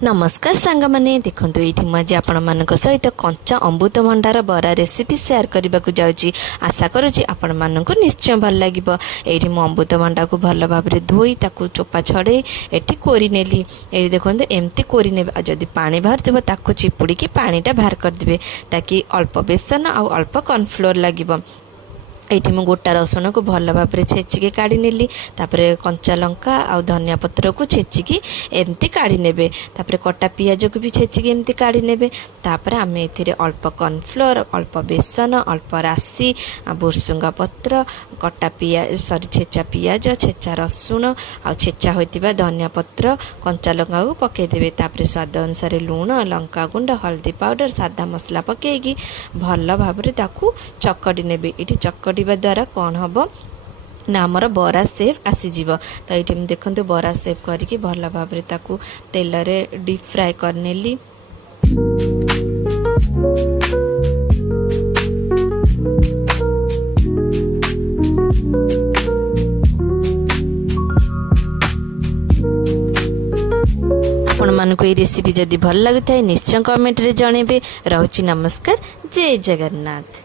नमस्कार सांग मैंने देखो ये मुझे आपण मान सहित कंचा अमृतभंडार बरा रेसिपी शेयर करने को जाऊँगी। आशा करुँच आपण मानक निश्चय भल लगे। ये मु अमृतभंडा को भल भाव में धोई ताकू चोपा छड़े ये कोरी नेली। ये देखो एमती कोरी ने जदि पानी बाहर थो चिपुड़ी पानीटा बाहर करदे ताकि अल्प बेसन आउ अल्प कॉर्नफ्लोर लगे। ये मु गोटा रसुण को भल भाव में छेचिकी काढ़ी नेली। तापरे कंचा लंका आ धनिया पत्र को छेचिकी एमती काढ़ी नेबे। तापरे कटा पियाज को भी छेचिकी एमती काढ़ी नेबे। तापरे आमे एथिरे अल्प कॉर्नफ्लोर अल्प बेसन अल्प राशि भुर्सुंगा पत्र कटा पियाज छेचा पियाज छेचा रसुण आ छेचा होइतिबा धनिया पत्र कंचा लंका को पकई देबे। तापरे स्वाद अनुसार लूण लंका गुंड हल्दी पाउडर सादा मसला पकईकी भल भाव में ताकू चकड़ी नेबे। ये चकड़िया द्वारा कौन हम ना आमर बरा सेफ आसीज। तो ये देखते बरा सेफ करके भल भाव में ताकू तेल रे डीप फ्राए करनेली। आपण मानक ये रेसिपी जदि भल लगुता है निश्चय कमेंट रे जणेबे। रहउची नमस्कार, जय जगन्नाथ।